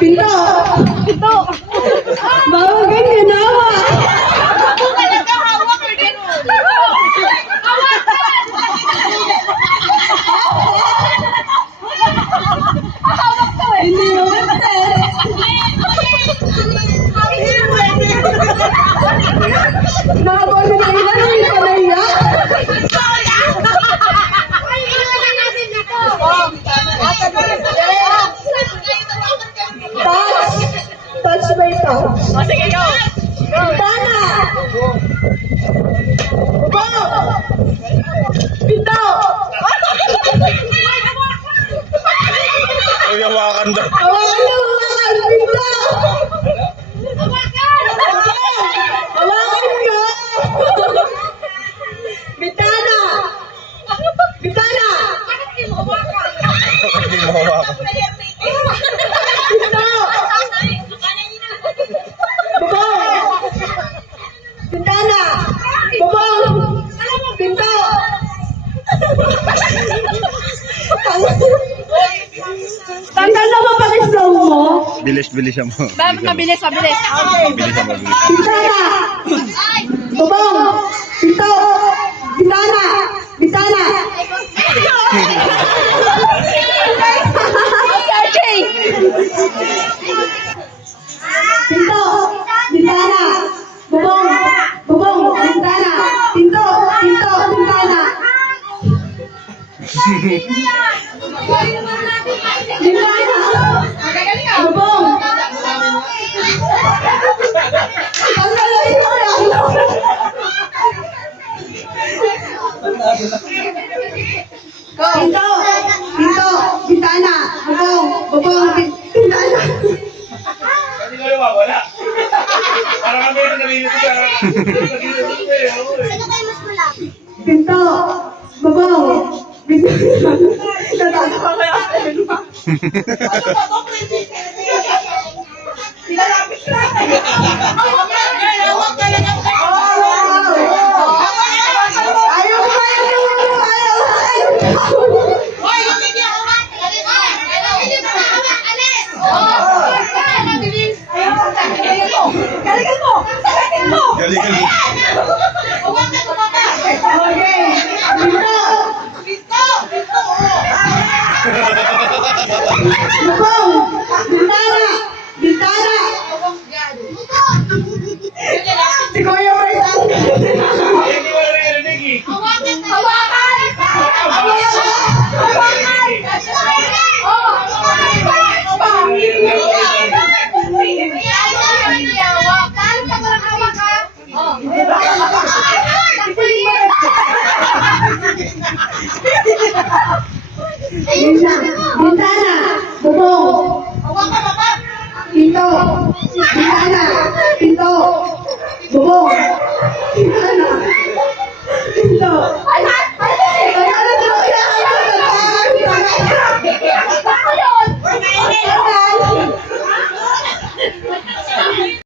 Pinto! Pinto! Bawal ganyan, nawa! Hindi naman, nakabali na ilan, hindi pa naiya. Touch by touch. O, sige, go! Tana! Go! Pinto! Ay, hawakan daw. Hawakan na, hawakan! Pinto! Hawakan ka! Bitana! Bitana! Hindi mo hawakan. Pinto! Bubong! Bintana! Bubong! Pinto! Tanggal na ba pag-slow mo? Bilis mo. Mabilis, mabilis. Bilis. Bintana! Bubong! Pinto! Bintana! Bintana! Searching! Pinto! Bintana! Bubong! Bubong! Bintana! Pinto! Pinto! Bintana! Bintana! Bubong! Tanggalin mo yan! Pinto! Pinto! Bintana! Bubong! Bubong! Bintana! Hindi ko wala. Parang kami yung nalilito ka. Pinto! Bubong! Bintana! Natatawa ko yung Galing. Bubong! Bintana! Bintana! Si Kuya Martan! Hindi mo narinig eh. Bintana! Bubong! Pinto! Bintana! Pinto! Bubong! Bintana! Pinto!